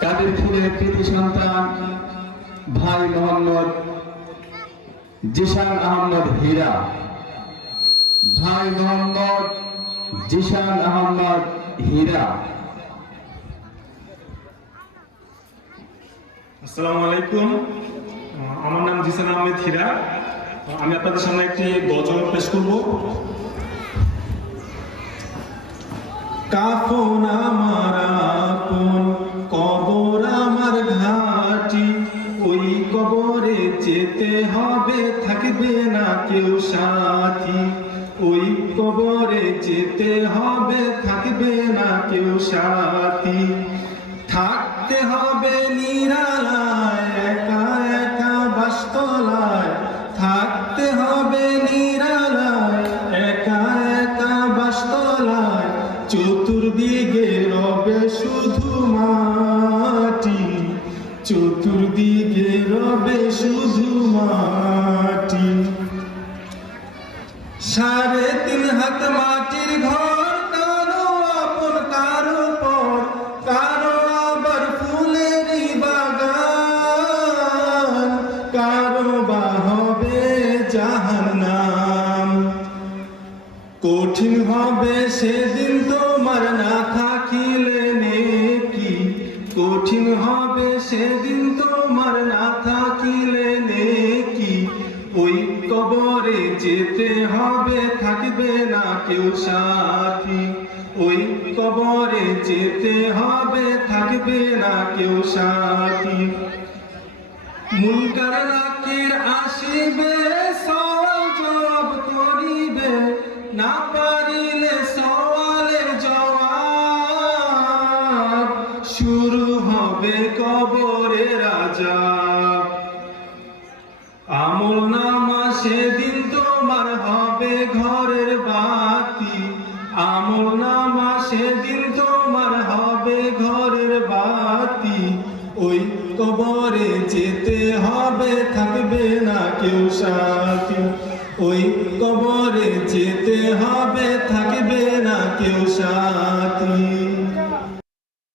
কাদের ফুলের কৃতি সন্তান? ভাই মোহাম্মদ জিশান আহমদ হীরা। ভাই মোহাম্মদ জিশান আহমদ হীরা। আসসালামু আলাইকুম। আমার নাম জিসান আহমেদ হীরা। আমি আপনাদের সামনে একটি গজল পেশ করব। কাফন কবরে যেতে হবে, থাকবে না কেউ সাথী। ওই কবরে যেতে হবে, থাকবে না কেউ সাথী। থাকতে হবে নিরালায়, একা একা বাস্তলায়। থাকতে হবে নিরালায়, একা একা বাস্তলায়। চতুর্দিকে রবে শুধু মাটি। সাড়ে তিন হাত মাটির ঘর, কারও পর, কারও আবার ফুলেরই বাগান। কারও বা হবে জাহান্নাম। কঠিন হবে সেদিন তোমার না যেতে হবে, থাকবে না কেউ সাথী। ওই কবরে যেতে হবে, থাকবে না কেউ সাথী। মুনকার নাকির আসিবে করিবে। না পারিলে সওয়ালের জবাব। শুরু হবে কবরে রাজা আমল নামা সেদিন তোমার হবে ঘরের বাতি। আমল নামা সেদিন তোমার হবে ঘরের বাতি। ওই কবরে যেতে হবে, থাকবে না কেউ সাথী। ওই কবরে যেতে হবে, থাকবে না কেউ সাথী।